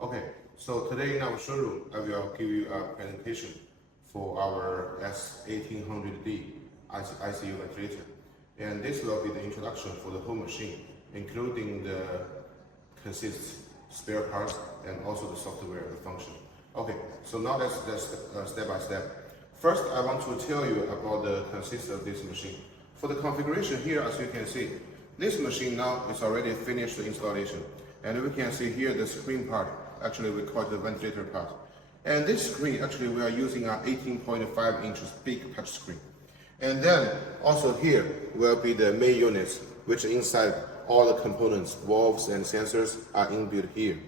Okay, so today in our showroom, I will give you a presentation for our S1800D ICU ventilator. And this will be the introduction for the whole machine, including the consists spare parts and also the software, the function. Okay, so now let's step by step. First, I want to tell you about the consists of this machine. For the configuration here, as you can see, this machine now is already finished the installation. And we can see here the screen part, actually we call it the ventilator part. And this screen, actually we are using an 18.5 inches big touch screen. And then also here will be the main units, which inside all the components, valves and sensors are inbuilt here.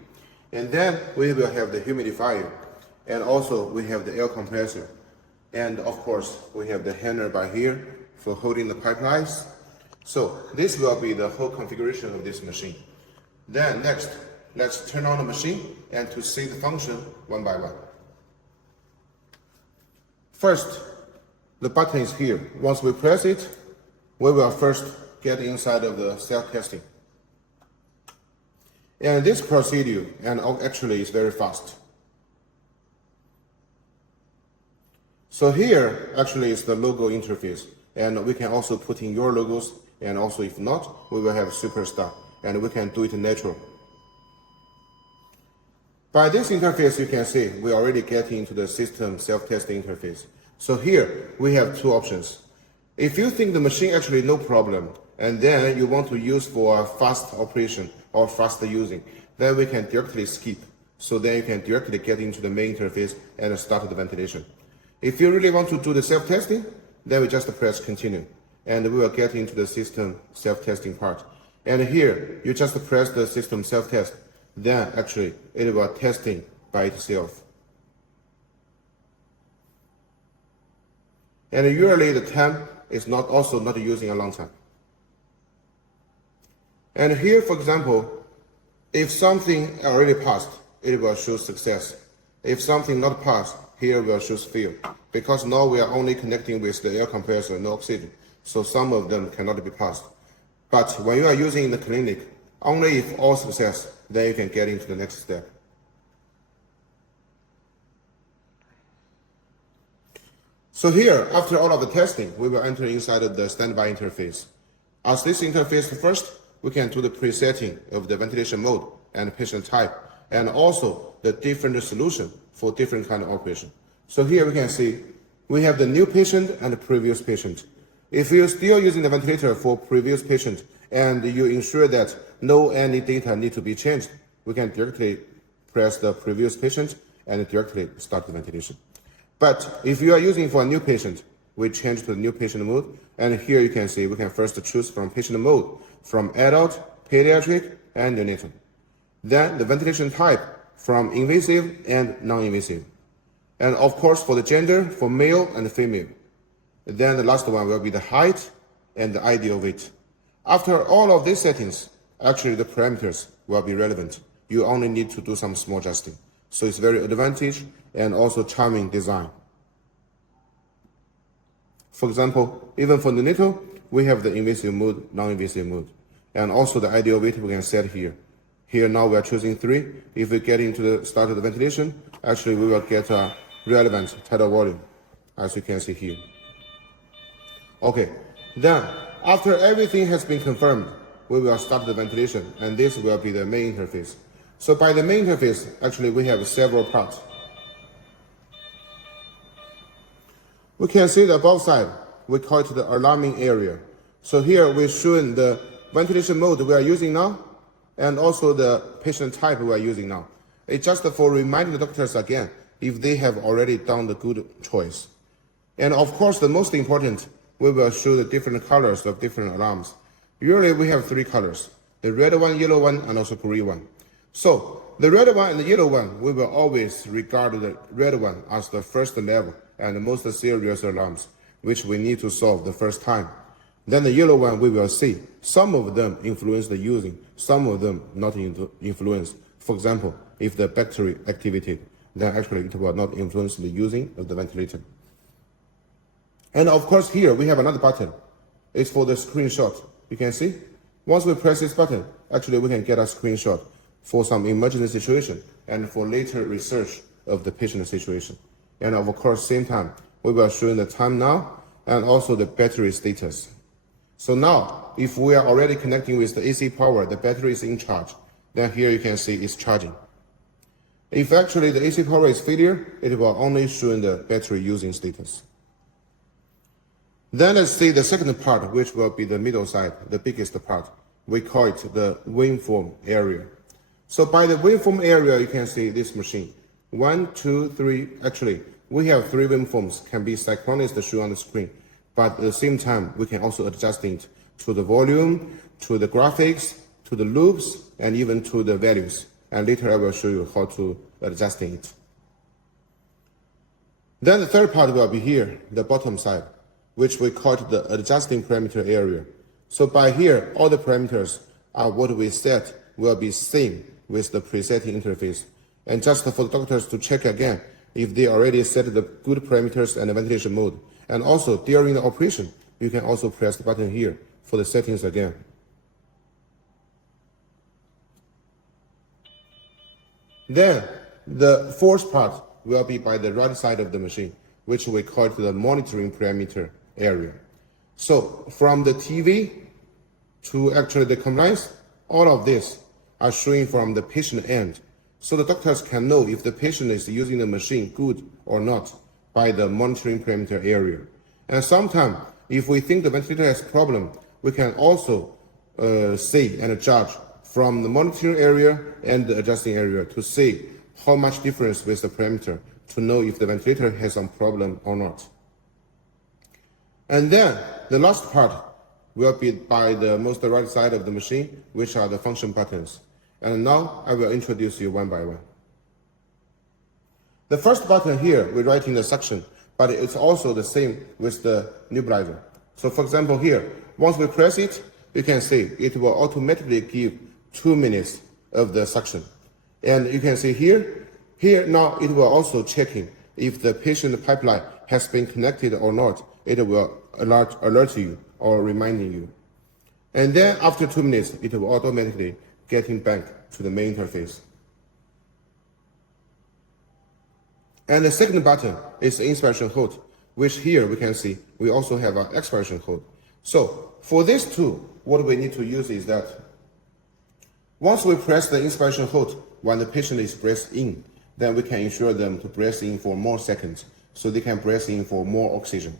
And then we will have the humidifier, and also we have the air compressor. And of course, we have the hanger by here for holding the pipelines. So this will be the whole configuration of this machine. Then next, let's turn on the machine and to see the function one by one. First, the button is here. Once we press it, we will first get inside of the self-testing. And this procedure, and actually is very fast. So here, actually is the logo interface. And we can also put in your logos, and also if not, we will have Superstar. And we can do it natural. By this interface, you can see we already get into the system self-testing interface. So here we have two options. If you think the machine actually no problem, and then you want to use for a fast operation or faster using, then we can directly skip. So then you can directly get into the main interface and start the ventilation. If you really want to do the self-testing, then we just press continue, and we will get into the system self-testing part. And here, you just press the system self-test, then actually it will testing by itself. And usually the time is also not using a long time. And here, for example, if something already passed, it will show success. If something not passed, here will show fail. Because now we are only connecting with the air compressor, no oxygen. So some of them cannot be passed. But when you are using in the clinic, only if all success, then you can get into the next step. So here, after all of the testing, we will enter inside of the standby interface. As this interface first, we can do the presetting of the ventilation mode and patient type, and also the different solution for different kind of operation. So here we can see, we have the new patient and the previous patient. If you're still using the ventilator for previous patient and you ensure that no any data need to be changed, we can directly press the previous patient and directly start the ventilation. But if you are using for a new patient, we change to the new patient mode. And here you can see we can first choose from patient mode, from adult, pediatric, and neonatal. Then the ventilation type from invasive and non-invasive. And of course for the gender, for male and female. Then the last one will be the height and the ideal weight. After all of these settings, actually the parameters will be relevant. You only need to do some small adjusting. So it's very advantage and also charming design. For example, even for the neonatal, we have the invasive mode, non-invasive mode. And also the ideal weight we can set here. Here now we are choosing 3. If we get into the start of the ventilation, actually we will get a relevant tidal volume, as you can see here. Okay, then after everything has been confirmed, we will start the ventilation, and this will be the main interface. So by the main interface, actually we have several parts. We can see the above side, we call it the alarming area. So here we're showing the ventilation mode we are using now, and also the patient type we are using now. It's just for reminding the doctors again, if they have already done the good choice. And of course, the most important, we will show the different colors of different alarms. Usually we have 3 colors, the red one, yellow one, and also green one. So the red one and the yellow one, we will always regard the red one as the first level and the most serious alarms, which we need to solve the first time. Then the yellow one, we will see some of them influence the using, some of them not influence. For example, if the battery activated, then actually it will not influence the using of the ventilator. And of course here we have another button. It's for the screenshot. You can see, once we press this button, actually we can get a screenshot for some emergency situation. and for later research of the patient situation. And of course, same time, we will show the time now and also the battery status. So now, if we are already connecting with the AC power, the battery is in charge, then here you can see it's charging. If actually the AC power is failure, it will only show the battery using status. Then let's see the second part, which will be the middle side, the biggest part. We call it the waveform area. So by the waveform area, you can see this machine. 1, 2, 3, actually, we have 3 waveforms can be synchronized shown on the screen. But at the same time, we can also adjust it to the volume, to the graphics, to the loops, and even to the values. And later I will show you how to adjust it. Then the third part will be here, the bottom side, which we call it the adjusting parameter area. So by here, all the parameters are what we set will be same with the presetting interface. And just for the doctors to check again if they already set the good parameters and the ventilation mode. And also during the operation, you can also press the button here for the settings again. Then the fourth part will be by the right side of the machine, which we call it the monitoring parameter area. So from the TV to actually the compliance, all of this are showing from the patient end. So the doctors can know if the patient is using the machine good or not by the monitoring parameter area. And sometimes, if we think the ventilator has problem, we can also see and judge from the monitoring area and the adjusting area to see how much difference with the parameter to know if the ventilator has some problem or not. And then the last part will be by the most right side of the machine, which are the function buttons. And now I will introduce you one by one. The first button here, we write in the suction, but it's also the same with the nebulizer. So for example here, once we press it, you can see it will automatically give 2 minutes of the suction. And you can see here now it will also checking if the patient pipeline has been connected or not. It will alert you or reminding you. And then after 2 minutes, it will automatically getting back to the main interface. And the second button is the inspiration hold, which here we can see we also have an expiration hold. So for this two, what we need to use is that once we press the inspiration hold when the patient is breath in, then we can ensure them to breathe in for more seconds so they can breathe in for more oxygen.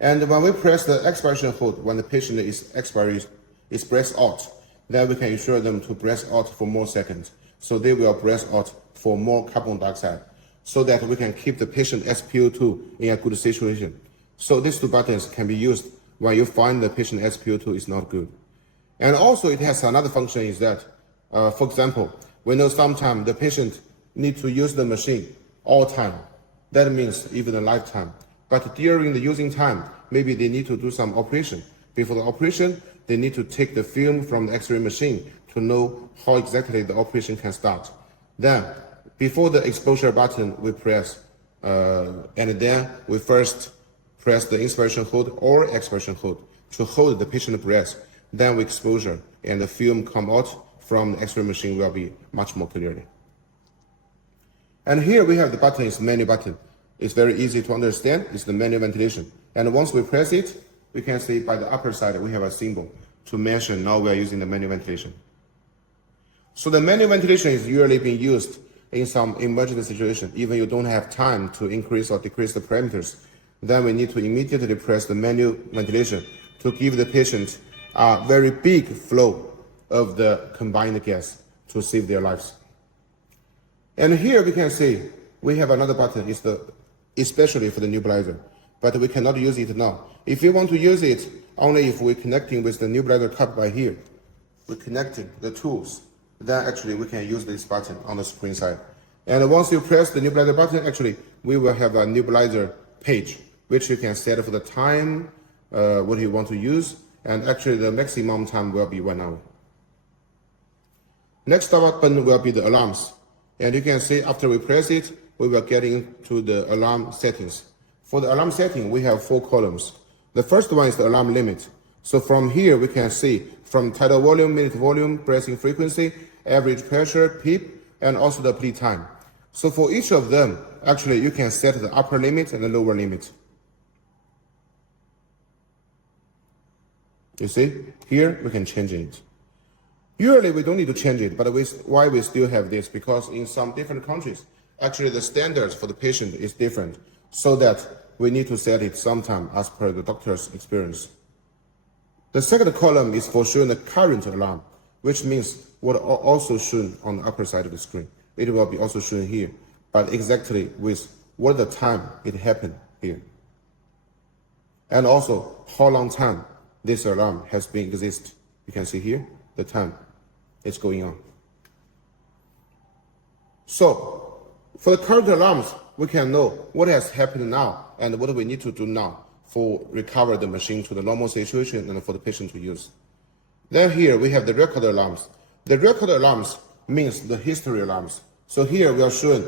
And when we press the expiration hold when the patient is breath out, then we can ensure them to breathe out for more seconds so they will breathe out for more carbon dioxide, so that we can keep the patient SpO2 in a good situation. So these two buttons can be used when you find the patient SpO2 is not good. And also it has another function is that, for example, we know sometimes the patient needs to use the machine all time. That means even a lifetime. But during the using time, maybe they need to do some operation. Before the operation, they need to take the film from the X-ray machine to know how exactly the operation can start. Then, before the exposure button, we press, and then we first press the inspiration hold or expiration hold to hold the patient breath. Then we exposure, and the film come out from the X-ray machine will be much more clearly. And here we have the button, is menu button. It's very easy to understand. It's the manual ventilation. And once we press it, we can see by the upper side we have a symbol to mention now we are using the manual ventilation. So the manual ventilation is usually being used in some emergency situation. Even you don't have time to increase or decrease the parameters, then we need to immediately press the manual ventilation to give the patient a very big flow of the combined gas to save their lives. And here we can see we have another button, especially for the nebulizer, but we cannot use it now. If you want to use it, only if we're connecting with the nebulizer cup by here, we're connecting the tools, then actually we can use this button on the screen side. And once you press the nebulizer button, actually we will have a nebulizer page, which you can set for the time, what you want to use, and actually the maximum time will be 1 hour. Next button will be the alarms. And you can see after we press it, we will get into the alarm settings. For the alarm setting, we have 4 columns. The first one is the alarm limit. So from here, we can see from tidal volume, minute volume, breathing frequency, average pressure, PEEP, and also the play time. So for each of them, actually you can set the upper limit and the lower limit. You see, here we can change it. Usually we don't need to change it, but why we still have this? Because in some different countries, actually the standards for the patient is different, so that we need to set it sometime as per the doctor's experience. The second column is for showing the current alarm, which means what are also shown on the upper side of the screen. It will be also shown here, but exactly with what the time it happened here. And also how long time this alarm has been exist. You can see here the time it's going on. So for the current alarms, we can know what has happened now and what we need to do now for recover the machine to the normal situation and for the patient to use. Then here we have the record alarms. The record alarms means the history alarms. So here we are showing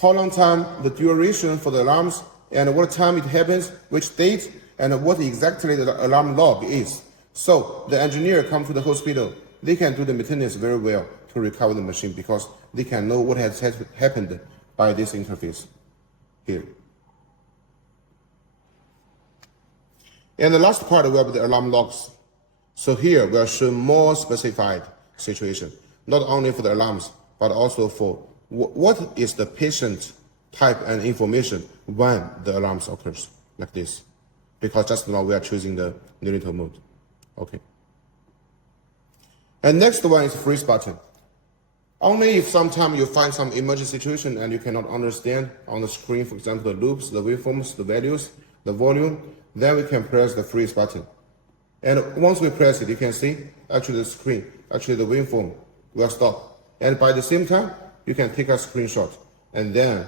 how long time, the duration for the alarms, and what time it happens, which date, and what exactly the alarm log is. So the engineer come to the hospital, they can do the maintenance very well to recover the machine because they can know what has happened by this interface here. And the last part will be the alarm logs. So here we are showing more specified situation, not only for the alarms, but also for what is the patient type and information when the alarms occurs, like this. Because just now we are choosing the neonatal mode. Okay. And next one is freeze button. Only if sometime you find some emergency situation and you cannot understand on the screen, for example, the loops, the waveforms, the values, the volume, then we can press the freeze button. And once we press it, you can see actually the screen, actually the waveform will stop. And by the same time, you can take a screenshot and then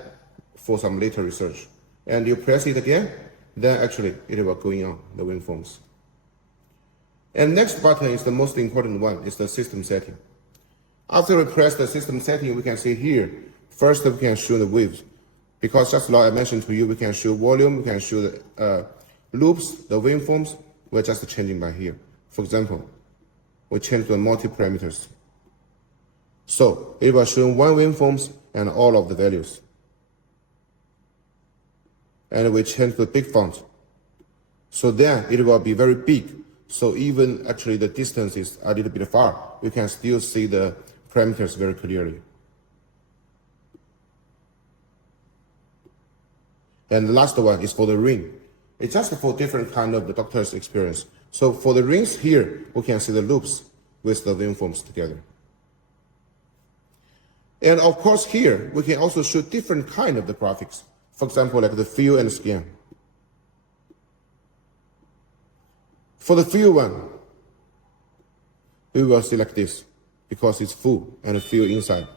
for some later research. And you press it again, then actually it will going on, the waveforms. And next button is the most important one, is the system setting. After we press the system setting, we can see here, first we can show the waves. Because just like I mentioned to you, we can show volume, we can show the loops, the waveforms, we're just changing by here. For example, we change the multi-parameters. So it will show one waveforms and all of the values. And we change the big font. So then it will be very big. So even actually the distance is a little bit far, we can still see the parameters very clearly. And the last one is for the ring. It's just for different kind of the doctor's experience. So for the rings here, we can see the loops with the waveforms together. And of course here, we can also show different kind of the graphics. For example, like the feel and scan. For the feel one, we will select this because it's full and feel inside.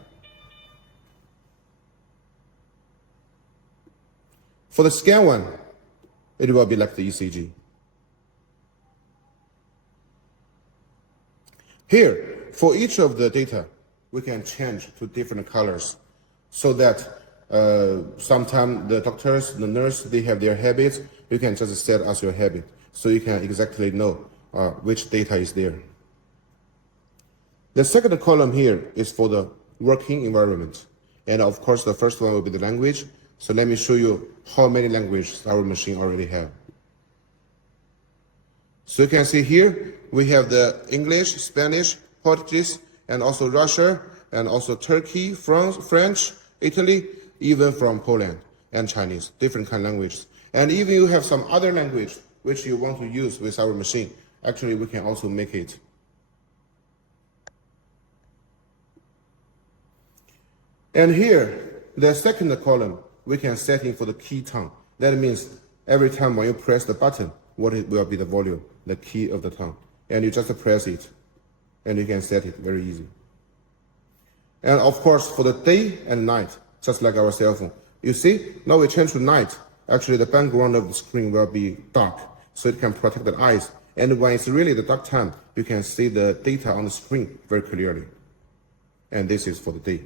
For the scan one, it will be like the ECG. Here, for each of the data, we can change to different colors so that sometimes the doctors, the nurse, they have their habits. You can just set as your habit so you can exactly know which data is there. The second column here is for the working environment. And of course, the first one will be the language. So let me show you how many languages our machine already have. So you can see here, we have the English, Spanish, Portuguese, and also Russia, and also Turkey, France, French, Italy, even from Poland and Chinese, different kind of languages. And even you have some other language which you want to use with our machine, actually we can also make it. And here, the second column, we can set in for the key tone. That means every time when you press the button, what it will be the volume, the key of the tone. And you just press it, and you can set it very easy. And of course, for the day and night, just like our cell phone. You see, now we change to night. Actually, the background of the screen will be dark, so it can protect the eyes. And when it's really the dark time, you can see the data on the screen very clearly. And this is for the day.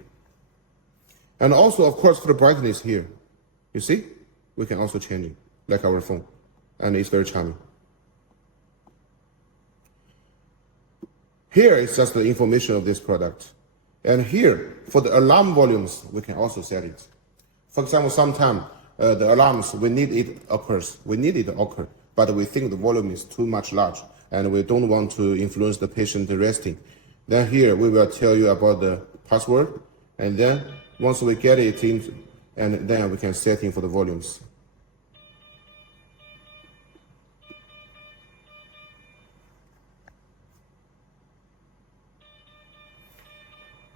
And also, of course, for the brightness here, you see, we can also change it, like our phone. And it's very charming. Here is just the information of this product. And here, for the alarm volumes, we can also set it. For example, sometimes the alarms, we need it occur, but we think the volume is too much large, and we don't want to influence the patient resting. Then here, we will tell you about the password, and then once we get it in, and then we can set in for the volumes.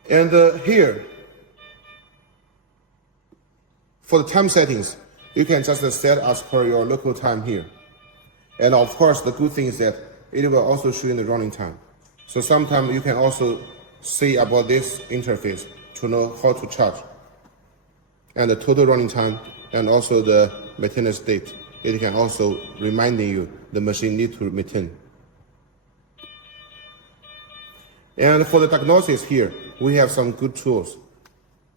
And here, for the time settings, you can just set as per your local time here. And of course, the good thing is that it will also show in the running time. So sometimes you can also see about this interface to know how to charge. And the total running time and also the maintenance date. It can also reminding you the machine need to maintain. And for the diagnosis here, we have some good tools.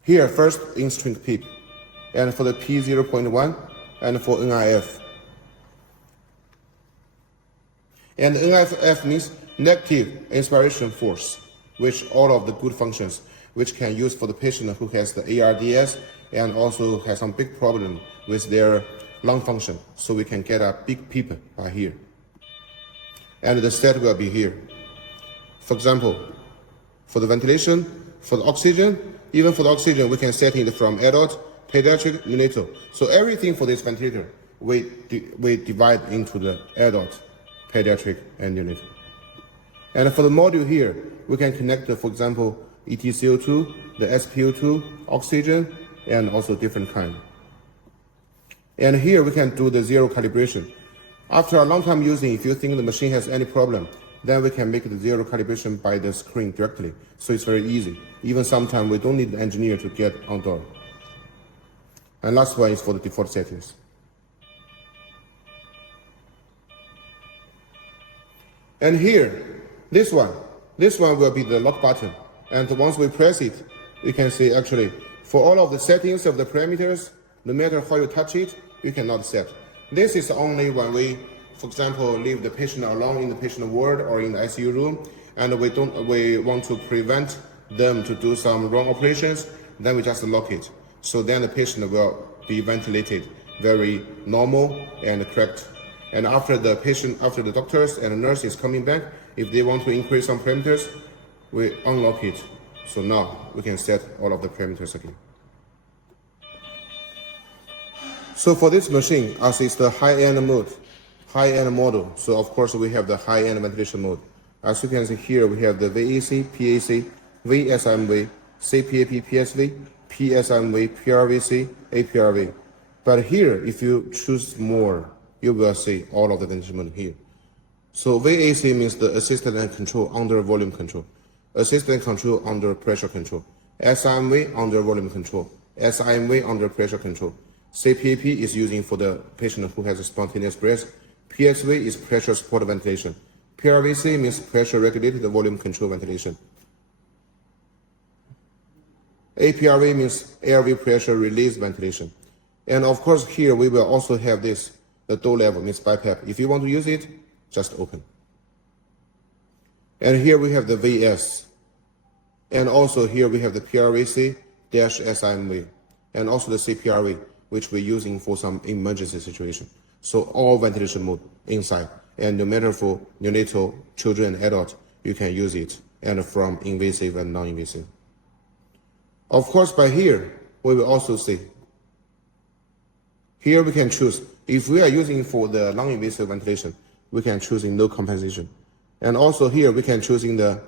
Here, first, in-string PEEP, and for the P0.1, and for NIF. And NIF means negative inspiration force, which all of the good functions, which can use for the patient who has the ARDS and also has some big problem with their lung function. So we can get a big PEEP right here. And the set will be here. For example, for the ventilation, for the oxygen, even for the oxygen, we can set it from adult, pediatric, neonatal. So everything for this ventilator, we divide into the adult, pediatric, and neonatal. And for the module here, we can connect, for example, EtCO2, the SpO2, oxygen, and also different kind. And here we can do the zero calibration. After a long time using, if you think the machine has any problem, then we can make the zero calibration by the screen directly. So it's very easy. Even sometimes we don't need the engineer to get on door. And last one is for the default settings. And here, this one will be the lock button. And once we press it, you can see actually for all of the settings of the parameters, no matter how you touch it, you cannot set. This is only when we, for example, leave the patient alone in the patient ward or in the ICU room, and we want to prevent them to do some wrong operations, then we just lock it. So then the patient will be ventilated very normal and correct. And after the doctors and the nurse is coming back, if they want to increase some parameters, we unlock it. So now we can set all of the parameters again. So for this machine, as it's the high-end model, so of course we have the high-end ventilation mode. As you can see here, we have the VAC, PAC, VSMV, CPAP, PSV, PSMV, PRVC, APRV. But here, if you choose more, you will see all of the ventilation mode here. So VAC means the assisted and control under volume control, assisted control under pressure control, SMV under volume control, SIMV under pressure control. CPAP is using for the patient who has a spontaneous breath. PSV is pressure support ventilation. PRVC means pressure regulated volume control ventilation. APRV means airway pressure release ventilation. And of course here we will also have this, the door level means BiPAP. If you want to use it, just open. And here we have the VS. And also here we have the PRVC-SIMV. And also the CPRV, which we're using for some emergency situation. So all ventilation mode inside. And no matter for neonatal, children, and adult, you can use it. And from invasive and non-invasive. Of course, by here, we will also see. Here we can choose. If we are using for the non-invasive ventilation, we can choose in no compensation. And also here, we can choose in the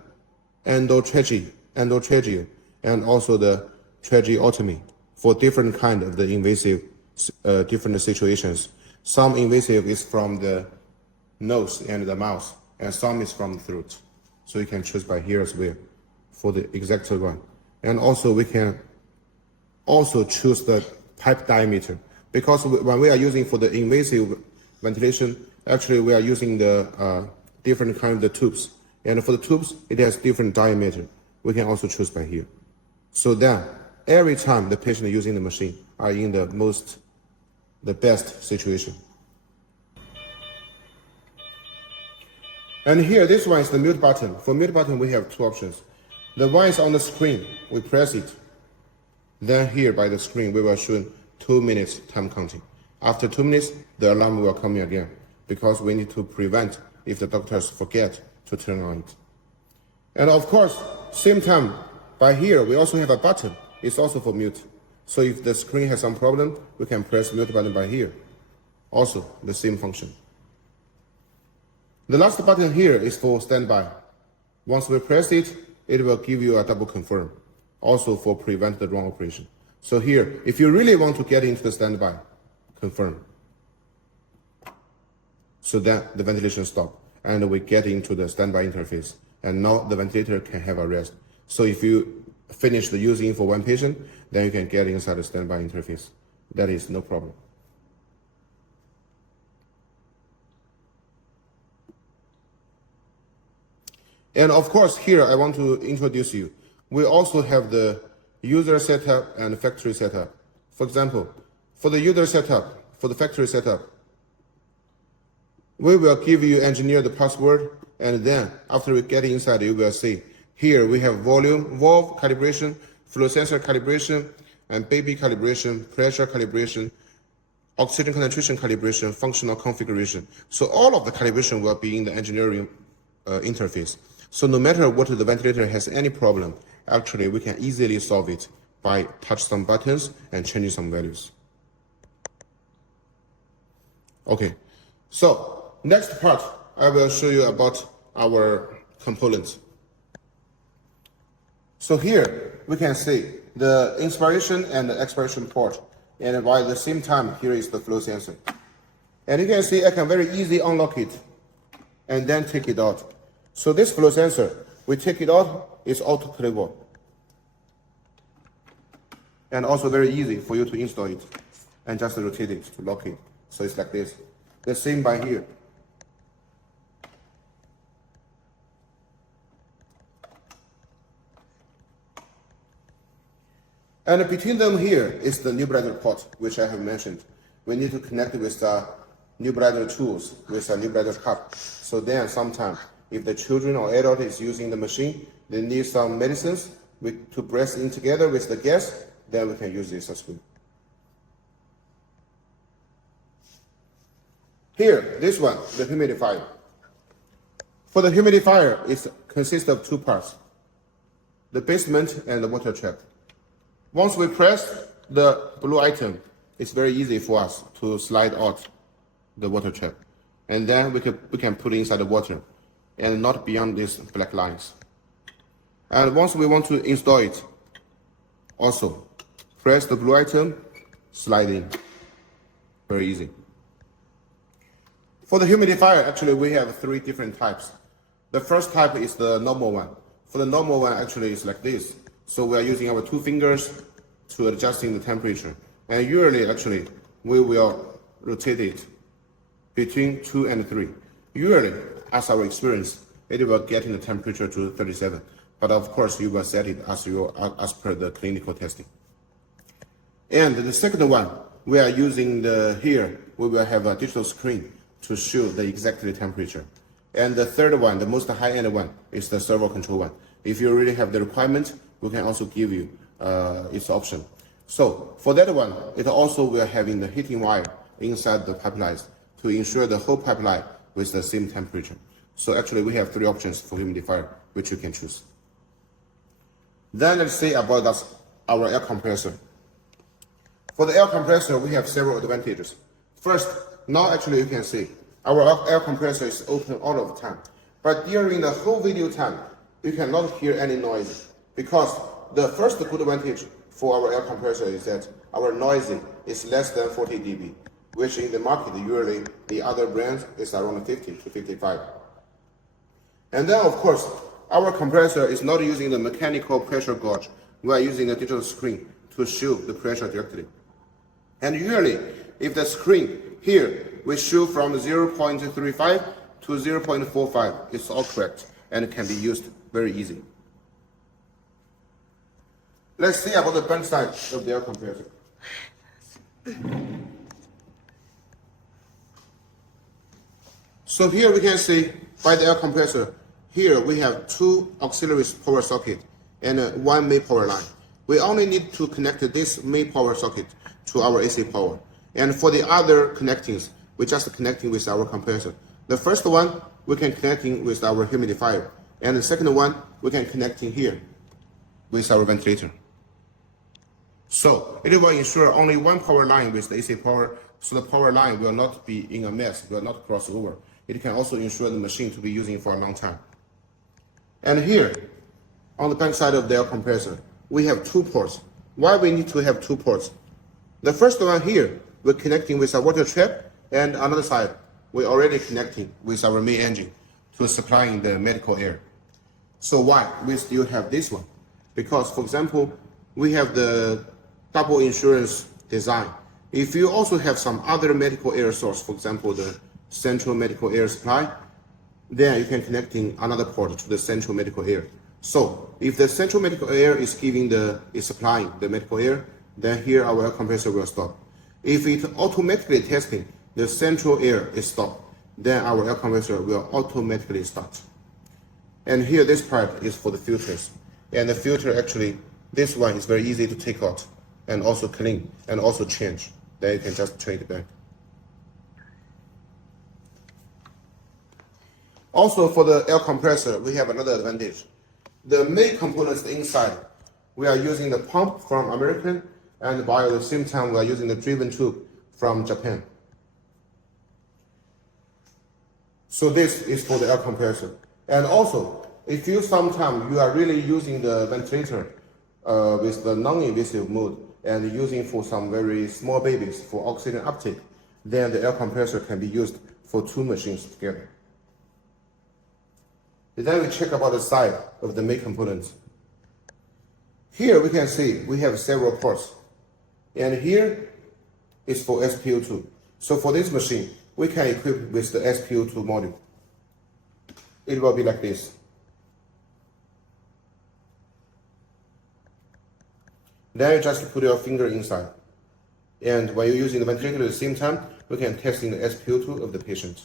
endotracheal, and also the tracheotomy for different kind of the invasive, different situations. Some invasive is from the nose and the mouth, and some is from the throat. So you can choose by here as well for the exact one. And also we can also choose the pipe diameter, because when we are using for the invasive ventilation, actually we are using the different kind of the tubes. And for the tubes, it has different diameter. We can also choose by here. So then every time the patient using the machine are in the best situation. And here, this one is the mute button. For mute button, we have two options. The one is on the screen, we press it. Then here by the screen, we will show 2 minutes time counting. After 2 minutes, the alarm will come in again because we need to prevent if the doctors forget to turn on it. And of course, same time, by here, we also have a button. It's also for mute. So if the screen has some problem, we can press mute button by here. Also, the same function. The last button here is for standby. Once we press it, it will give you a double confirm. Also for prevent the wrong operation. So here, if you really want to get into the standby, confirm. So then the ventilation stop and we get into the standby interface. And now the ventilator can have a rest. So if you finish the using for one patient, then you can get inside the standby interface. That is no problem. And of course, here I want to introduce you. We also have the user setup and factory setup. For example, for the user setup, for the factory setup, we will give you engineer the password, and then after we get inside, you will see here we have volume, valve calibration, flow sensor calibration, and baby calibration, pressure calibration, oxygen concentration calibration, functional configuration. So all of the calibration will be in the engineering interface. So no matter what the ventilator has any problem, actually we can easily solve it by touch some buttons and changing some values. Okay, so next part I will show you about our components. So here we can see the inspiration and the expiration port, and while at the same time here is the flow sensor. And you can see I can very easily unlock it and then take it out. So this flow sensor, we take it out, it's auto clickable. And also very easy for you to install it and just rotate it to lock it. So it's like this. The same by here. And between them here is the nebulizer port, which I have mentioned. We need to connect with the nebulizer tools with a nebulizer cup. So then sometime, if the children or adult is using the machine, they need some medicines to press in together with the gas, then we can use this as well. Here, this one, the humidifier. For the humidifier, it consists of two parts, the basement and the water trap. Once we press the blue item, it's very easy for us to slide out the water trap. And then we can put it inside the water and not beyond these black lines. And once we want to install it, also press the blue item, slide in. Very easy. For the humidifier, actually we have three different types. The first type is the normal one. For the normal one, actually it's like this. So we are using our 2 fingers to adjusting the temperature. And usually, actually, we will rotate it between 2 and 3. Usually, as our experience, it will get in the temperature to 37. But of course, you will set it as per the clinical testing. And the second one, we are using here, we will have a digital screen to show the exact temperature. And the third one, the most high-end one, is the servo control one. If you really have the requirement, we can also give you its option. So for that one, it also will having the heating wire inside the pipelines to ensure the whole pipeline with the same temperature. So actually we have 3 options for humidifier, which you can choose. Then let's say about our air compressor. For the air compressor, we have several advantages. First, now actually you can see our air compressor is open all of the time. But during the whole video time, you cannot hear any noise because the first good advantage for our air compressor is that our noise is less than 40 dB, which in the market usually the other brands is around 50 to 55. And then of course, our compressor is not using the mechanical pressure gauge. We are using a digital screen to show the pressure directly. And usually, if the screen here we show from 0.35 to 0.45, it's all correct and it can be used very easy. Let's see about the front side of the air compressor. So here we can see by the air compressor, here we have 2 auxiliary power sockets and one main power line. We only need to connect this main power socket to our AC power. And for the other connectings, we just connecting with our compressor. The first one, we can connecting with our humidifier. And the second one, we can connecting here with our ventilator. So it will ensure only one power line with the AC power, so the power line will not be in a mess, will not cross over. It can also ensure the machine to be using for a long time. And here, on the back side of the air compressor, we have two ports. Why we need to have two ports? The first one here, we're connecting with our water trap, and another side, we're already connecting with our main engine to supplying the medical air. So why we still have this one? Because, for example, we have the double insurance design. If you also have some other medical air source, for example, the central medical air supply, then you can connecting another port to the central medical air. So if the central medical air is supplying the medical air, then here our air compressor will stop. If it automatically testing the central air is stopped, then our air compressor will automatically start. And here this part is for the filters. And the filter actually, this one is very easy to take out and also clean and also change. Then you can just trade it back. Also for the air compressor, we have another advantage. The main components inside, we are using the pump from American, and by the same time we are using the driven tube from Japan. So this is for the air compressor. And also, if you sometimes you are really using the ventilator with the non-invasive mode and using for some very small babies for oxygen uptake, then the air compressor can be used for two machines together. And then we check about the side of the main components. Here we can see we have several ports. And here is for SPO2. So for this machine, we can equip with the SPO2 module. It will be like this. Then you just put your finger inside. And when you're using the ventilator at the same time, we can test in the SPO2 of the patient.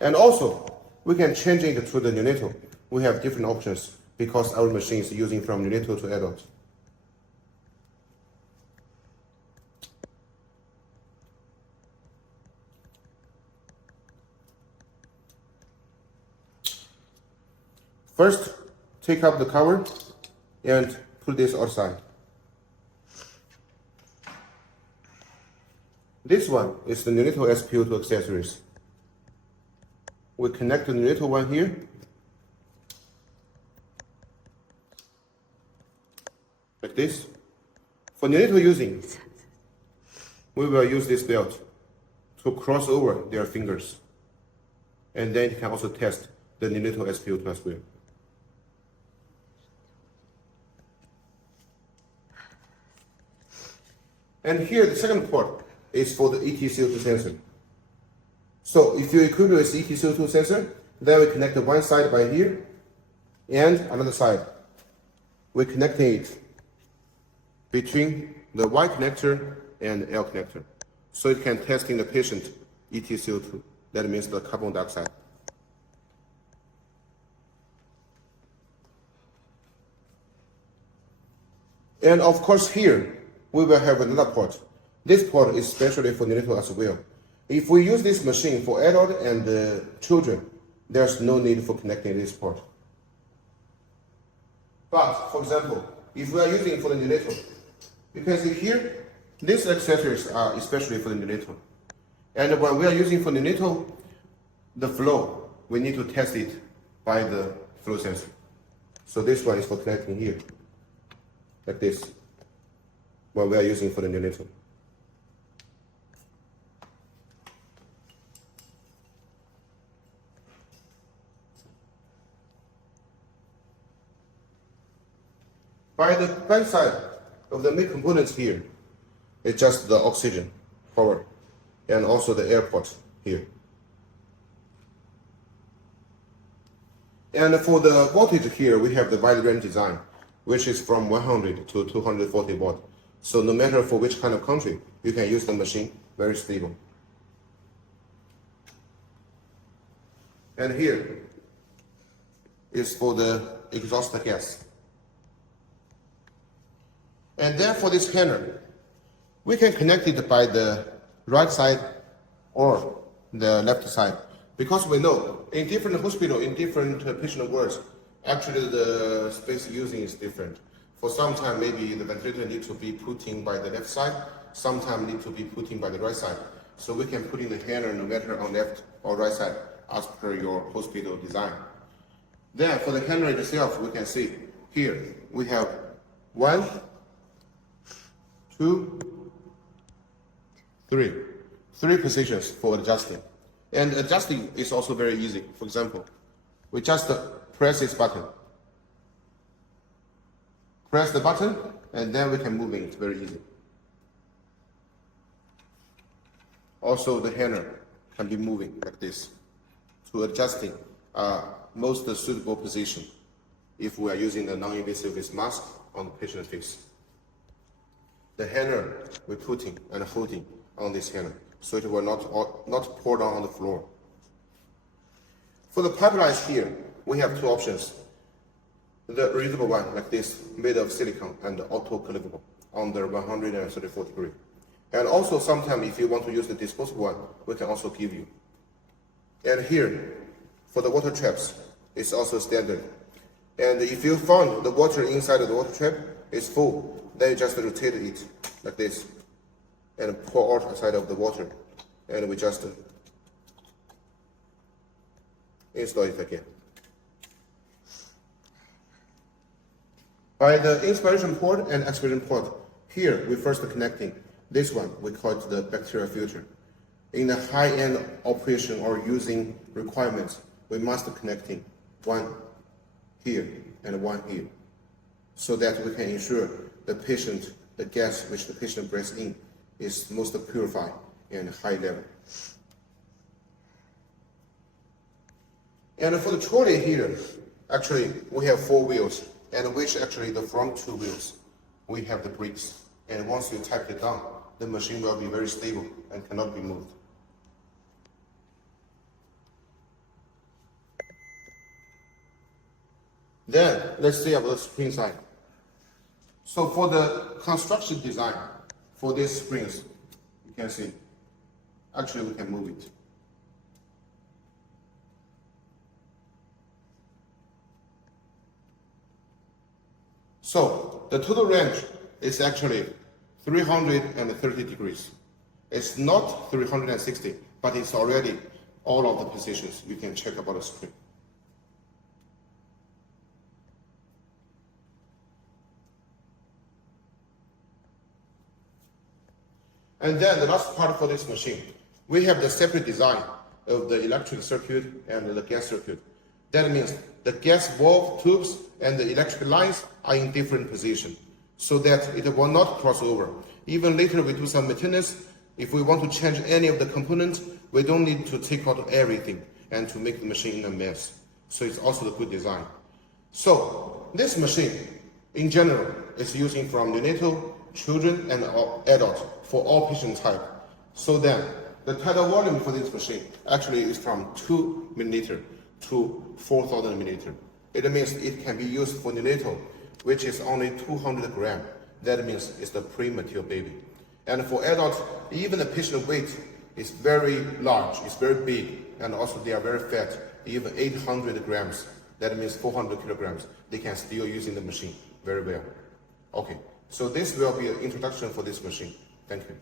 And also, we can change it to the neonatal. We have different options because our machine is using from neonatal to adult. First, take up the cover and put this outside. This one is the neonatal SPO2 accessories. We connect the neonatal one here. Like this. For neonatal using, we will use this belt to cross over their fingers. And then you can also test the neonatal SPO2 as well. And here the second port is for the EtCO2 sensor. So if you equip it with EtCO2 sensor, then we connect the one side by here and another side. We connect it between the Y connector and L connector. So it can test in the patient EtCO2. That means the carbon dioxide. And of course here, we will have another port. This port is specially for neonatal as well. If we use this machine for adult and children, there's no need for connecting this port. But, for example, if we are using for the neonatal, you can see here, these accessories are especially for the neonatal. And when we are using for neonatal, the flow, we need to test it by the flow sensor. So this one is for connecting here, like this, when we are using for the neonatal. By the back side of the main components here, it's just the oxygen power and also the air port here. And for the voltage here, we have the wide range design, which is from 100 to 240 watt. So no matter for which kind of country, you can use the machine, very stable. And here is for the exhaust the gas. And then for this handle, we can connect it by the right side or the left side. Because we know in different hospital, in different patient wards, actually the space using is different. For some time, maybe the ventilator needs to be put in by the left side, sometimes need to be put in by the right side. So we can put in the handle no matter on left or right side as per your hospital design. Then for the handle itself, we can see here we have 1, 2, 3. 3 positions for adjusting. And adjusting is also very easy. For example, we just press this button. Press the button, and then we can move it very easy. Also, the handle can be moving like this to adjusting most suitable position if we are using the non-invasive face mask on the patient face. The handle we're putting and holding on this handle, so it will not pour down on the floor. For the pipelines here, we have 2 options. The reusable one, like this, made of silicone and auto-clippable under 134 degrees. And also sometimes if you want to use the disposable one, we can also give you. And here, for the water traps, it's also standard. And if you found the water inside of the water trap is full, then you just rotate it like this and pour out outside of the water. And we just install it again. By the inspiration port and expiration port, here we first connecting this one, we call it the bacterial filter. In a high-end operation or using requirements, we must connecting one here and one here, so that we can ensure the patient, the gas which the patient breathes in is most purified and high level. And for the trolley here, actually we have 4 wheels, and which actually the front 2 wheels, we have the brakes. And once you tap it down, the machine will be very stable and cannot be moved. Then let's see about the spring side. So for the construction design for these springs, you can see, actually we can move it. So the total range is actually 330 degrees. It's not 360, but it's already all of the positions you can check about the spring. And then the last part for this machine, we have the separate design of the electric circuit and the gas circuit. That means the gas valve tubes and the electric lines are in different positions, so that it will not cross over. Even later we do some maintenance, if we want to change any of the components, we don't need to take out everything and to make the machine in a mess. So it's also a good design. So this machine, in general, is using from neonatal, children, and adults for all patient type. So then, the tidal volume for this machine actually is from 2 milliliter to 4,000 milliliter. It means it can be used for neonatal, which is only 200 grams. That means it's the premature baby. And for adults, even the patient weight is very large, it's very big, and also they are very fat, even 800 grams. That means 400 kilograms. They can still using the machine very well. Okay, so this will be an introduction for this machine. Thank you.